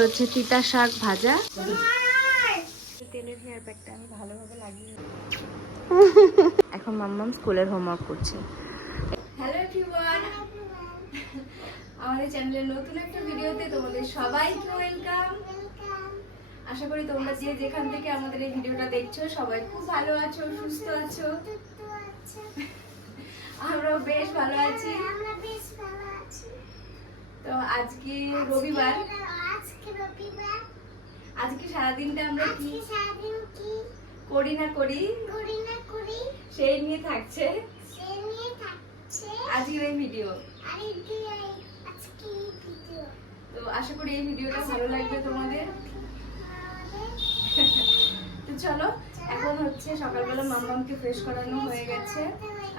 হচ্ছে তিতা শাক ভাজা। তেলের হেয়ার প্যাকটা আমি ভালোভাবে লাগিয়ে এখন মাম্মাম স্কুলের হোমওয়ার্ক করছে। হ্যালো এভরিওয়ান, আমাদের চ্যানেলের নতুন একটা ভিডিওতে তোমাদের সবাইকে ওয়েলকাম। আশা করি তোমরা যে যেখান থেকে আমাদের এই ভিডিওটা দেখছো সবাই খুব ভালো আছো, সুস্থ আছো। আমরাও বেশ ভালো আছি। তো আজকে রবিবার, আজকে সারাদিনটা আমরা কি করি না করি সেই নিয়ে থাকছে আজকের এই ভিডিও। তো আশা করি এই ভিডিওটা ভালো লাগবে তোমাদের। তো চলো, এখন হচ্ছে সকালবেলা মাম্মামকে ফ্রেশ করানো হয়ে গেছে,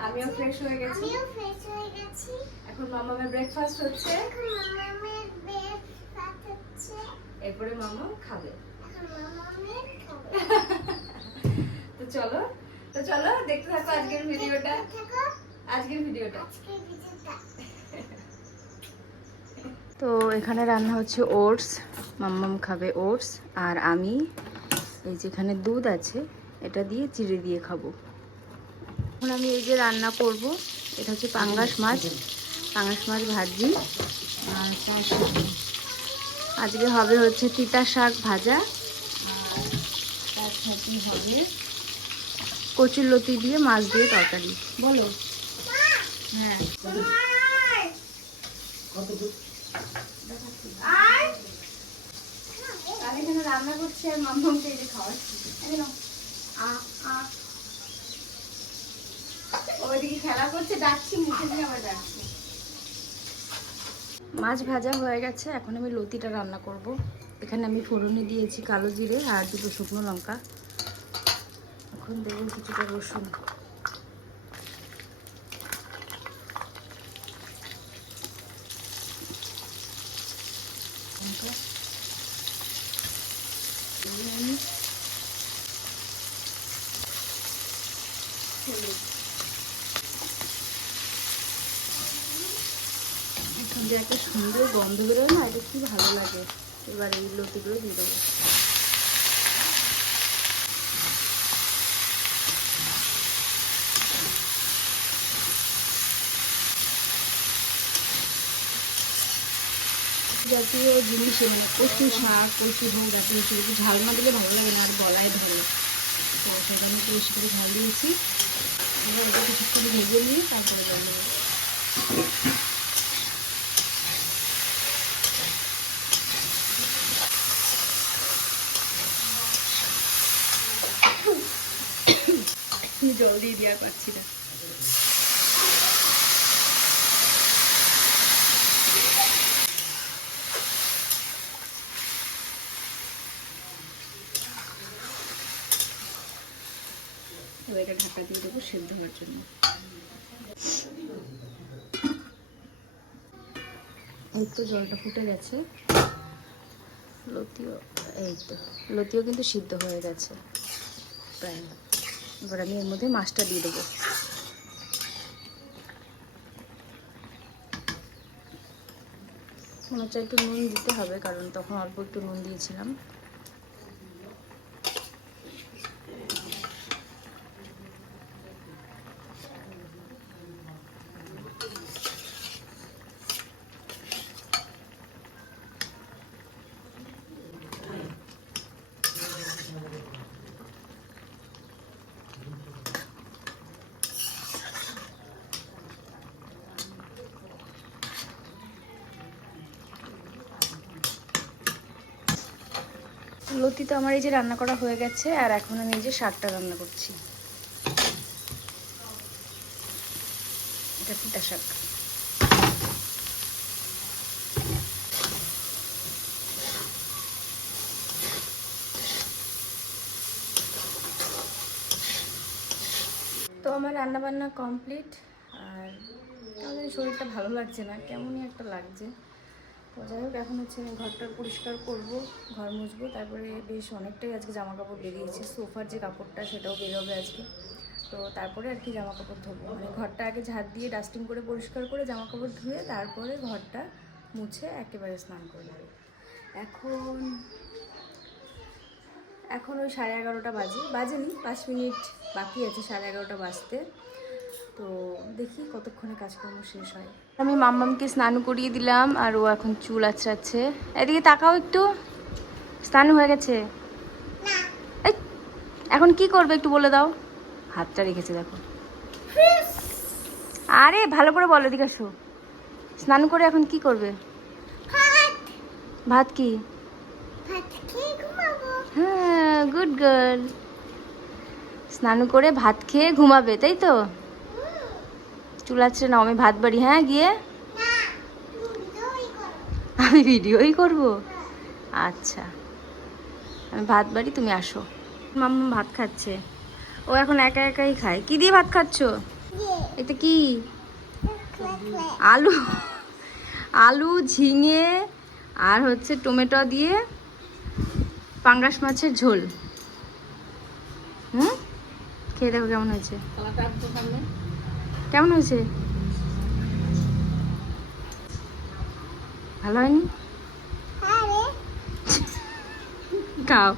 আমিও ফ্রেশ হয়ে গেছি। এখন মাম্মামের ব্রেকফাস্ট হচ্ছে, এরপরে মাম্মাম খাবে। তো চলো দেখতে থাকো আজকের ভিডিওটা। তো এখানে রান্না হচ্ছে ওটস, মাম্মাম খাবে ওটস, আর আমি এই যেখানে দুধ আছে এটা দিয়ে চিড়ে দিয়ে খাবো। এখন আমি এই যে রান্না করব, এটা হচ্ছে পাঙ্গাস মাছ ভাজি। আজকে হবে হচ্ছে তিতা শাক ভাজা, আর তার সাথে হবে কচুরলতি দিয়ে মাছ দিয়ে তরকারি। বলো। হ্যাঁ, আর এখানে রান্না করছি আর মাম্মামকে এই যে খাওয়াচ্ছি। ওইদিকে খেলা করছে, ডাকছি, মুখে দিয়ে আবার ডাকছি। মাছ ভাজা হয়ে গেছে, এখন আমি লতিটা রান্না করব। এখানে আমি ফোড়নে দিয়েছি কালো জিরে আর দুটো শুকনো লঙ্কা। এখন দেবো কিছুটা রসুন। এখন যে একটা সুন্দর গন্ধ বেরোয় না, এটা খুব ভালো লাগে। এবার এই লতিগুলো দিয়ে দেবো। জাতীয় জিনিসে মানে কচু শাক, কচু হোক জাতীয় কিছু ঝাল না দিলে ভালো লাগে না, আর গলায় ধরে। তো সেখানে একটু বেশি করে ঝাল দিয়েছি। এবার ওটা কিছুক্ষণ ভেজে নিয়ে তারপরে জল দেবো। জল দিয়ে দেওয়ার পাচ্ছি না। এবার এটা ঢাকা দিয়ে দেবো সেদ্ধ হওয়ার জন্য। এই তো জলটা ফুটে গেছে, লতিও কিন্তু সিদ্ধ হয়ে গেছে প্রায়। এবার আমি এর মধ্যে মাছটা দিয়ে দেবো। মনে হচ্ছে একটু নুন দিতে হবে, কারণ তখন অল্প একটু নুন দিয়েছিলাম। লতি তো আমার এই যে রান্না করা হয়ে গেছে, আর এখন আমি এই যে শাকটা রান্না করছি। এটা তিতা শাক। তো আমার রান্না বান্না কমপ্লিট, আর আমাদের শরীরটা ভালো লাগছে না, কেমনই একটা লাগছে। তো যাই হোক, এখন হচ্ছে আমি ঘরটা পরিষ্কার করব, ঘর মুছবো। তারপরে বেশ অনেকটাই আজকে জামা কাপড় বেরিয়েছে, সোফার যে কাপড়টা সেটাও বেরোবে আজকে। তো তারপরে আর কি জামা কাপড় ধোবো, মানে ঘরটা আগে ঝাড় দিয়ে ডাস্টিং করে পরিষ্কার করে জামা কাপড় ধুয়ে তারপরে ঘরটা মুছে একেবারে স্নান করে নেবো। এখন এখন ওই 11:30 বাজেনি, 5 মিনিট বাকি আছে 11:30 বাজতে। তো দেখি কতক্ষণে কাজকর্ম শেষ হয়। আমি মাম্মামকে স্নান করিয়ে দিলাম আর ও এখন চুল আঁচড়াচ্ছে। এদিকে তাকাও একটু, স্নান হয়ে গেছে? এই এখন কি করবে একটু বলে দাও। হাতটা রেখেছে দেখো। আরে ভালো করে বলো, এদিকে আসো। স্নান করে এখন কি করবে? ভাত কি? হ্যাঁ, গুড গার্ল। স্নান করে ভাত খেয়ে ঘুমাবে, তাই তো? চুল আঁচড়ে নাও, আমি ভাত বাড়ি। হ্যাঁ গিয়ে আমি ভিডিওই করব। আচ্ছা, আমি ভাত বাড়ি, তুমি আসো। মাম্মা ভাত খাচ্ছে, ও এখন একা একাই খায়। কি দিয়ে ভাত খাচ্ছ? এটা কি? আলু, আলু ঝিঙে আর হচ্ছে টমেটো দিয়ে পাঙ্গাস মাছের ঝোল। খেয়ে দেখো কেমন হয়েছে। কেমন হয়েছে? ভালো হয়নি? খাও।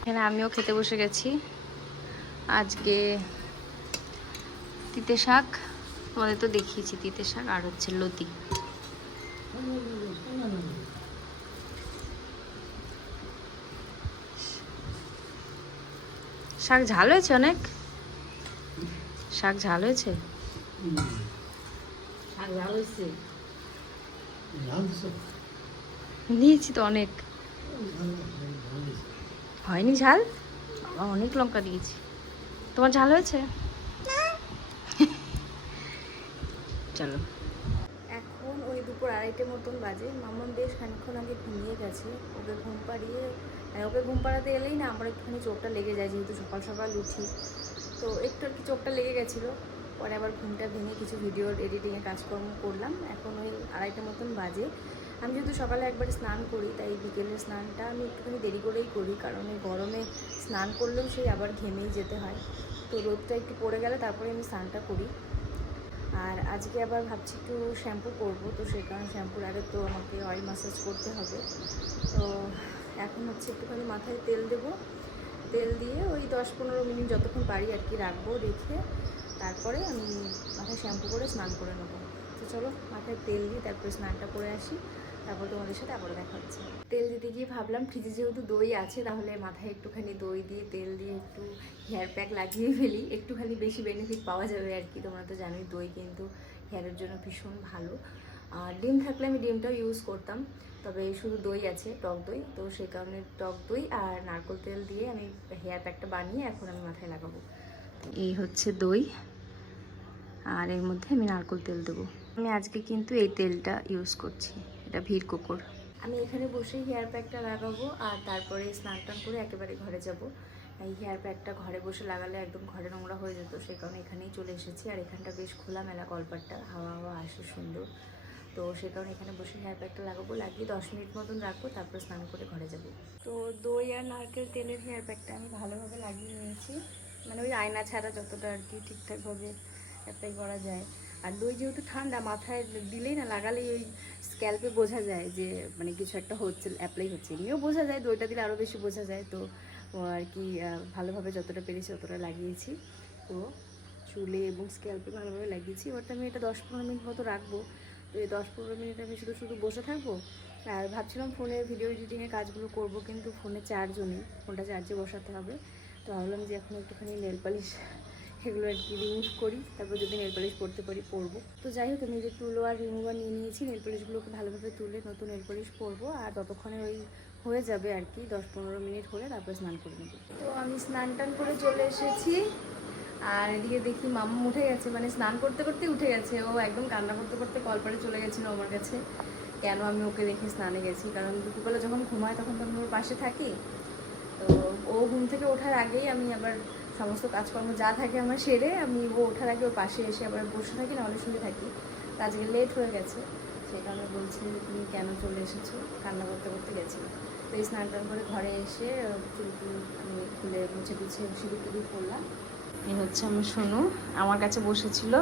এখানে আমিও খেতে বসে গেছি। আজকে তিতে শাক, তোমাদের তো দেখিয়েছি, তিতে শাক আর হচ্ছে লতি। শাক ঝাল হয়েছে অনেক। শাক ঝাল হয়েছে। নিয়েছি তো অনেক। হয়নি ঝাল? অনেক লঙ্কা দিয়েছি। তোমার ঝাল হয়েছে? চলো। এখন ওই দুপুর 2:30 মতন বাজে। মাম্মাম বেশ খানিকক্ষণ আগে ঘুমিয়ে গেছে। ওকে ঘুম পাড়াতে এলেই না আমার একটুখানি চোখটা লেগে যায়, যেহেতু সকাল সকাল উঠি। তো একটু আর কি চোখটা লেগে গেছিলো। পরে আবার ঘুমটা ভেঙে কিছু ভিডিওর এডিটিংয়ের কাজকর্ম করলাম। এখন ওই 2:30 মতন বাজে। আমি যেহেতু সকালে একবার স্নান করি, তাই বিকেলের স্নানটা আমি একটুখানি দেরি করেই করি, কারণ এই গরমে স্নান করলেও সেই আবার ঘেমেই যেতে হয়। তো রোদটা একটু পড়ে গেলে তারপরে আমি স্নানটা করি। আর আজকে আবার ভাবছি একটু শ্যাম্পু করবো, তো সেই কারণে শ্যাম্পুর আগে তো আমাকে অয়েল ম্যাসাজ করতে হবে। তো এখন হচ্ছে একটুখানি মাথায় তেল দেবো। তেল দিয়ে ওই 10-15 মিনিট যতক্ষণ পারি আর কি রাখবো, রেখে তারপরে আমি মাথায় শ্যাম্পু করে স্নান করে নেবো। তো চলো মাথায় তেল দিয়ে তারপরে স্নানটা করে আসি, তারপর তোমাদের সাথে আবার দেখা হচ্ছে। তেল দিতে গিয়ে ভাবলাম ফ্রিজে যেহেতু দই আছে, তাহলে মাথায় একটুখানি দই দিয়ে তেল দিয়ে একটু হেয়ার প্যাক লাগিয়ে ফেলি, একটুখানি বেশি বেনিফিট পাওয়া যাবে আর কি। তোমরা তো জানোই দই কিন্তু হেয়ারের জন্য ভীষণ ভালো। আর ডিম থাকলে আমি ডিমটাও ইউজ করতাম, তবে শুধু দই আছে, টক দই, তো সেই কারণে টক দই আর নারকেল তেল দিয়ে আমি হেয়ার প্যাকটা বানিয়ে এখন আমি মাথায় লাগাবো। এই হচ্ছে দই আর এর মধ্যে আমি নারকেল তেল দেবো। আমি আজকে কিন্তু এই তেলটা ইউজ করছি, এটা ভির কোকোর। আমি এখানে বসে হেয়ার প্যাকটা লাগাবো আর তারপরে স্নান টান করে একেবারে ঘরে যাব। এই হেয়ার প্যাকটা ঘরে বসে লাগালে একদম ঘরে নোংরা হয়ে যেত, সেই কারণে এখানেই চলে এসেছি। আর এখানটা বেশ খোলামেলা, কলপাটটা হাওয়া হাওয়া আসে সুন্দর, তো সেই কারণে এখানে বসে হেয়ার প্যাকটা লাগাবো। লাগিয়ে 10 মিনিট মতন রাখবো, তারপর স্নান করে ঘরে যাব। তো দই আর নারকেল তেলের হেয়ার প্যাকটা আমি ভালোভাবে লাগিয়ে নিয়েছি, মানে ওই আয়না ছাড়া যতটা আর কি ঠিকঠাকভাবে অ্যাপ্লাই করা যায়। আর দই যেহেতু ঠান্ডা, মাথায় দিলেই না, লাগালেই ওই স্ক্যাল্পে বোঝা যায় যে মানে কিছু একটা হচ্ছে, অ্যাপ্লাই হচ্ছে। এমনিও বোঝা যায়, দইটা দিলে আরও বেশি বোঝা যায়। তো আর কি ভালোভাবে যতটা পেরেছি ততটা লাগিয়েছি, তো চুলে এবং স্ক্যাল্পে ভালোভাবে লাগিয়েছি। এবার আমি এটা 10-15 মিনিট মতো রাখবো। তো এই 10-15 মিনিট আমি শুধু শুধু বসে থাকবো। আর ভাবছিলাম ফোনে ভিডিও এডিটিংয়ের কাজগুলো করব, কিন্তু ফোনে চার্জও নেই, ফোনটা চার্জে বসাতে হবে। তো ভাবলাম যে এখন একটুখানি নেল পালিশ এগুলো আর কি রিমুভ করি, তারপর যদি নেল পালিশ পরতে পারি পরবো। তো যাই হোক, আমি যে তুলো আর রিমুভার নিয়ে নিয়েছি, নেল পালিশগুলোকে ভালোভাবে তুলে নতুন নেল পালিশ পরবো। আর ততক্ষণে ওই হয়ে যাবে আর কি 10-15 মিনিট হলে তারপরে স্নান করে নেবো। তো আমি স্নান টান করে চলে এসেছি। আর এদিকে দেখি মাম্মা উঠে গেছে, মানে স্নান করতে করতে উঠে গেছে। ও একদম কান্না করতে করতে কলপারে চলে গেছিলো আমার কাছে, কেন আমি ওকে রেখে স্নানে গেছি। কারণ দুপুরবেলা যখন ঘুমায় তখন তো আমি ওর পাশে থাকি। তো ও ঘুম থেকে ওঠার আগেই আমি আবার সমস্ত কাজকর্ম যা থাকে আমার সেরে, আমি ও ওঠার আগে ওর পাশে এসে আবার বসে থাকি, না অনেক শুয়ে থাকি। তো আজকে লেট হয়ে গেছে, সেই কারণে বলছি তুমি কেন চলে এসেছো, কান্না করতে করতে গেছিলো। তো এই স্নান টান করে ঘরে এসে চুল আমি খুলে মুছে গুছিয়ে সিঁড়ি টুড়ি করলাম। এই হচ্ছে আমার সোনু, আমার কাছে বসেছিল,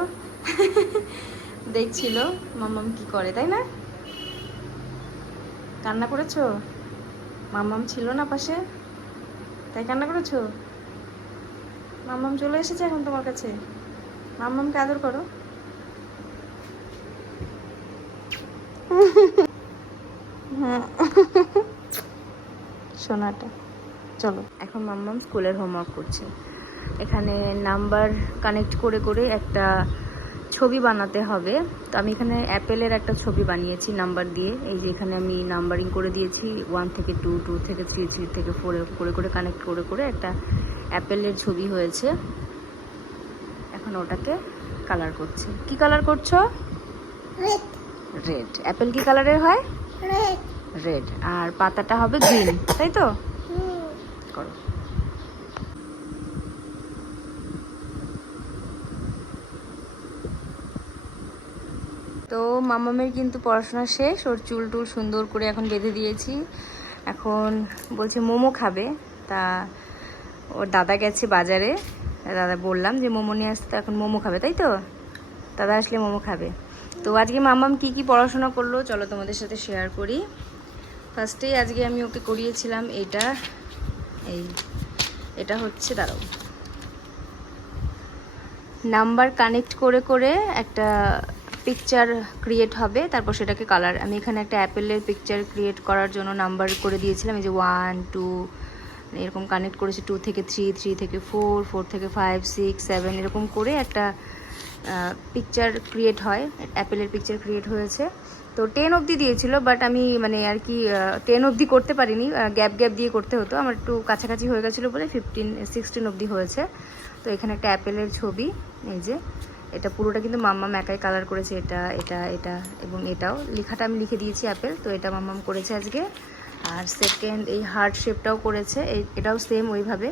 দেখছিল মাম্মাম কি করে, তাই না? কান্না করেছো? মাম্মাম ছিল না পাশে, তাই কান্না করেছো? মাম্মাম চলে এসেছে এখন তোমার কাছে। মাম্মামকে আদর করো। সোনাটা। চলো, এখন মাম্মাম স্কুলের হোমওয়ার্ক করছে। এখানে নাম্বার কানেক্ট করে করে একটা ছবি বানাতে হবে। তো আমি এখানে অ্যাপেলের একটা ছবি বানিয়েছি নাম্বার দিয়ে। এই যে এখানে আমি নাম্বারিং করে দিয়েছি 1 থেকে 2, 2 থেকে 3, 3 থেকে 4 করে করে কানেক্ট করে করে একটা অ্যাপেলের ছবি হয়েছে। এখন ওটাকে কালার করছে। কি কালার করছো? রেড। রেড। অ্যাপেল কি কালারের হয়? রেড। রেড। আর পাতাটা হবে গ্রিন, তাই তো? করো। তো মামামের কিন্তু পড়াশোনা শেষ, ওর চুল টুল সুন্দর করে এখন বেঁধে দিয়েছি। এখন বলছে মোমো খাবে। তা ওর দাদা গেছে বাজারে, দাদা বললাম যে মোমো নিয়ে আসতে, এখন মোমো খাবে, তাই তো? দাদা আসলে মোমো খাবে। তো আজকে মামাম কি কি পড়াশোনা করলো চলো তোমাদের সাথে শেয়ার করি। ফার্স্টেই আজকে আমি ওকে করিয়েছিলাম এটা হচ্ছে, দাঁড়াও, নাম্বার কানেক্ট করে করে একটা পিকচার ক্রিয়েট হবে, তারপর সেটাকে কালার। আমি এখানে একটা অ্যাপেলের পিকচার ক্রিয়েট করার জন্য নাম্বার করে দিয়েছিলাম, এই যে 1, 2 এরকম কানেক্ট করেছি, 2 থেকে 3, 3 থেকে 4, 4 থেকে 5, 6, 7 এরকম করে একটা পিকচার ক্রিয়েট হয়। অ্যাপেলের পিকচার ক্রিয়েট হয়েছে। তো 10 অবধি দিয়েছিল, বাট আমি মানে আর কি 10 অবধি করতে পারিনি, গ্যাপ গ্যাপ দিয়ে করতে হতো, আমার একটু কাছাকাছি হয়ে গেছিলো বলে 15, 16 অবধি হয়েছে। তো এখানে একটা অ্যাপেলের ছবি, এই যে এটা পুরোটা কিন্তু মাম্মাম একাই কালার করেছে, এটা এটা এটা এবং এটাও লেখাটা আমি লিখে দিয়েছি অ্যাপেল, তো এটা মাম্মাম করেছে আজকে। আর সেকেন্ড এই হার্ট শেপটাও করেছে, এটাও সেম ওইভাবে।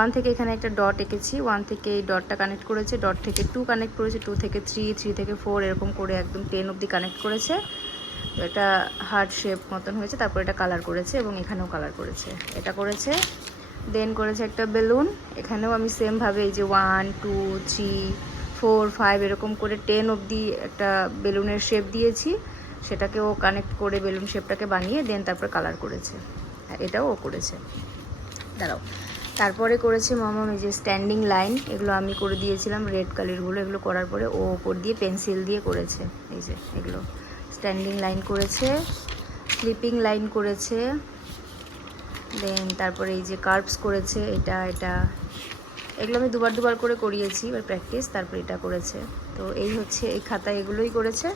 1 থেকে এখানে একটা ডট এঁকেছি, 1 থেকে এই ডটটা কানেক্ট করেছে, ডট থেকে 2 কানেক্ট করেছে, 2 থেকে 3, 3 থেকে 4 এরকম করে একদম 10 অবধি কানেক্ট করেছে। তো এটা হার্ট শেপ মতন হয়েছে, তারপর এটা কালার করেছে এবং এখানেও কালার করেছে, এটা করেছে। দেন করেছে একটা বেলুন, এখানেও আমি সেমভাবে এই যে 1, 2, 3, 4, 5 এরকম করে 10 অবধি একটা বেলুনের শেপ দিয়েছি, সেটাকেও কানেক্ট করে বেলুন শেপটাকে বানিয়ে দেন তারপর কালার করেছে। এটাও ও করেছে। দাঁড়াও, তারপরে করেছে মামাম এই যে স্ট্যান্ডিং লাইন, এগুলো আমি করে দিয়েছিলাম রেড কালারগুলো, এগুলো করার পরে ও ওপর দিয়ে পেন্সিল দিয়ে করেছে। এই যে এগুলো স্ট্যান্ডিং লাইন করেছে, স্লিপিং লাইন করেছে, দেন তারপরে এই যে কার্ভস করেছে, এটা এটা এগুলো আমি দুবার করে করিয়েছি এবার প্র্যাকটিস, তারপর এটা করেছে। তো এই হচ্ছে এই খাতায় এগুলোই করেছে।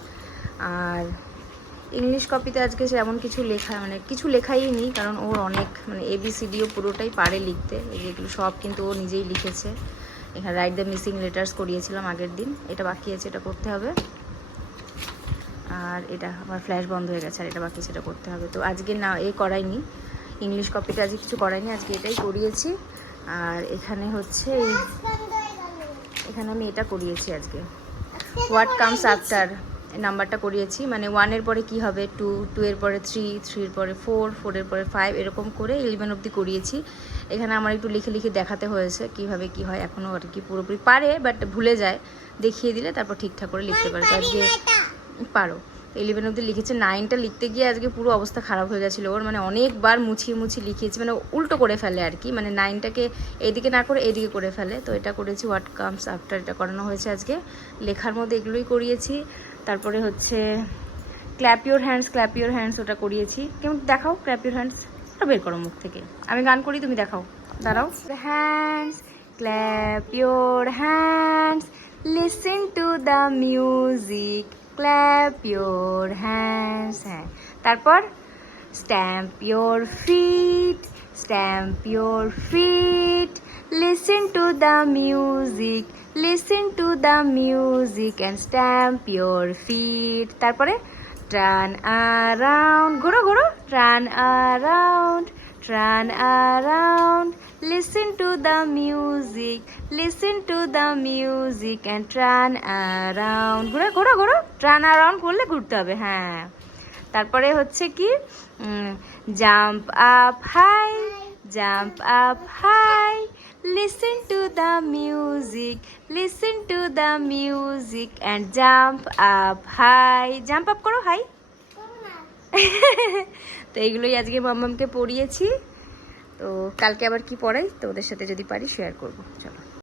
আর ইংলিশ কপিতে আজকে এমন কিছু লেখা মানে কিছু লেখাই নেই, কারণ ওর অনেক মানে ABCDও পুরোটাই পারে লিখতে, এই যেগুলো সব কিন্তু ও নিজেই লিখেছে। এখানে রাইট দ্য মিসিং লেটার্স করিয়েছিলাম আগের দিন, এটা বাকি আছে, এটা করতে হবে। আর এটা আমার ফ্ল্যাশ বন্ধ হয়ে গেছে, আর এটা বাকি সেটা করতে হবে। তো আজকে না করাইনি, ইংলিশ কপিতে আজকে কিছু করাইনি, আজকে এটাই করিয়েছি। আর এখানে হচ্ছে এখানে আমি এটা করিয়েছি আজকে, হোয়াট কামস আফটার নাম্বারটা করিয়েছি, মানে 1 এর পরে কি হবে 2, 2 এর পরে 3, 3 এর পরে 4, 4 এর পরে 5 এরকম করে 11 অবধি করিয়েছি। এখানে আমার একটু লিখে লিখে দেখাতে হয়েছে কিভাবে কি হয়, এখনও আর কি পুরোপুরি পারে বাট ভুলে যায়, দেখিয়ে দিলে তারপর ঠিকঠাক করে লিখতে পারে। তো আজকে পারো 11 অবধি লিখেছে। 9টা লিখতে গিয়ে আজকে পুরো অবস্থা খারাপ হয়ে গেছিলো ওর, মানে অনেকবার মুছিয়ে লিখিয়েছি, মানে উল্টো করে ফেলে আর কি, মানে 9টাকে এদিকে না করে এদিকে করে ফেলে। তো এটা করেছি হোয়াট কামস আফটার, এটা করানো হয়েছে আজকে। লেখার মধ্যে এগুলোই করিয়েছি। তারপরে হচ্ছে ক্ল্যাপ ইউর হ্যান্ডস, ওটা করিয়েছি। কেমন দেখাও ক্ল্যাপ ইউর হ্যান্ডস, ওটা বের করো মুখ থেকে, আমি গান করি তুমি দেখাও। দাঁড়াও, hands, clap your hands, listen to the music, clap your hands. হ্যাঁ, তারপর stamp your feet, listen to the music and stamp your feet. তারপরে টার্ন অ্যারাউন্ড, ঘোরো, turn around, listen to the music and turn around, ঘোরো, turn around করলে ঘুরতে হবে। হ্যাঁ, তারপরে হচ্ছে কি jump up high, listen to the music and jump up high, jump up করো হাই। তো এইগুলোই আজকে মাম্মামকে পরিয়েছি। তো কালকে আবার কি পড়াই তো ওদের সাথে যদি পারি শেয়ার করবো। চলো।